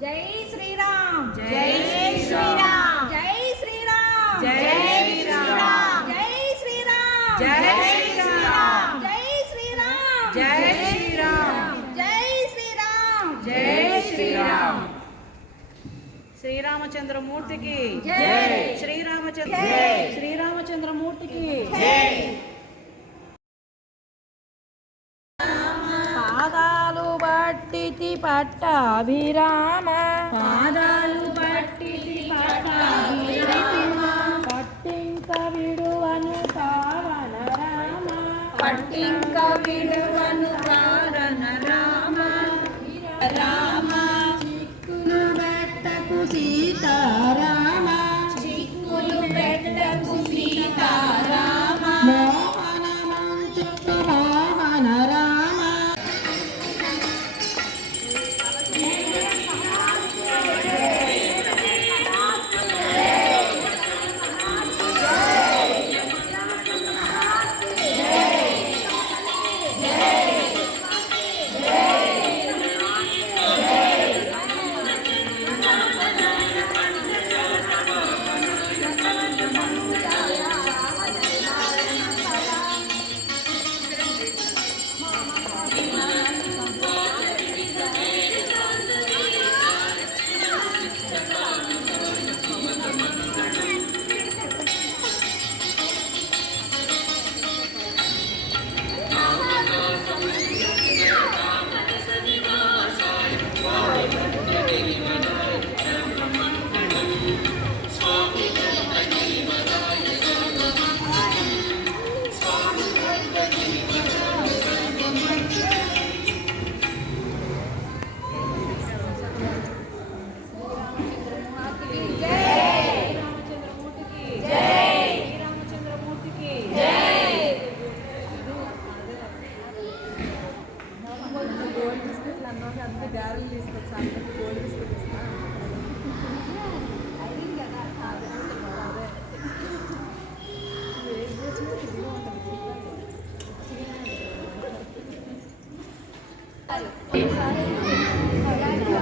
జై శ్రీరామ్ జై శ్రీరామ్ జై శ్రీరామ్ జై శ్రీరామ్ జై శ్రీరామ్ జై శ్రీరామ్ జై శ్రీరామ్ జై శ్రీరామ్ జై శ్రీరామ్ జై శ్రీరామ్ శ్రీరామచంద్రమూర్తికి జై శ్రీరామచంద్రమూర్తికి జై పాదాలు బట్టితి పట్టాభిరామ పాదాలు పట్టితి పట్టాభిరామ పట్టింక విడువను పావన రామ పట్టింక విడువను కారణ రామ రామ చిక్కులు బెట్టకు సీతారామ చిక్కులు పెట్టకు సీతారామ మోహన మంచుకు మోహన రామ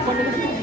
Thank you.